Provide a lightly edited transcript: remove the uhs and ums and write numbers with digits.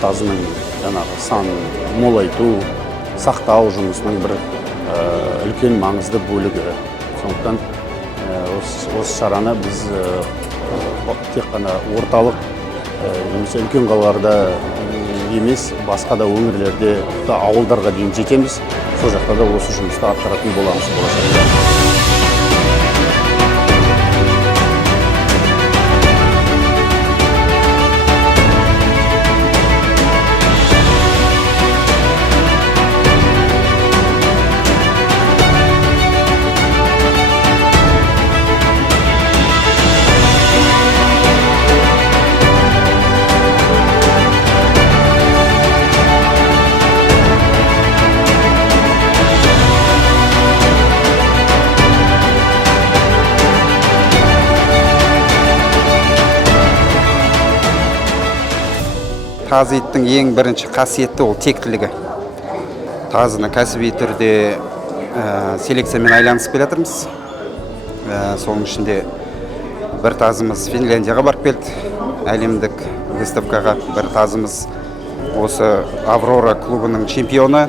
тазының жаңағы санын молайту, сақтау жұмысының бір үлкен маңызды бөлігі. Сондықтан осы шараны біз тек қана орталық немесе үлкен қалаларда емес, басқа да өңірлерде, ауылдарға дейін жетеміз. Сол жақта да осы жұмысты атқаратын боламыз болашақта. Тазы иттің ең бірінші қасиеті ол тектілігі. Тазыны кәсіби түрде селекциямен айланысып келатырмыз. Соның ішінде бір тазымыз Финляндияға барып келді, әлемдік выставкаға. Бір тазымыз осы Аврора клубының чемпионы.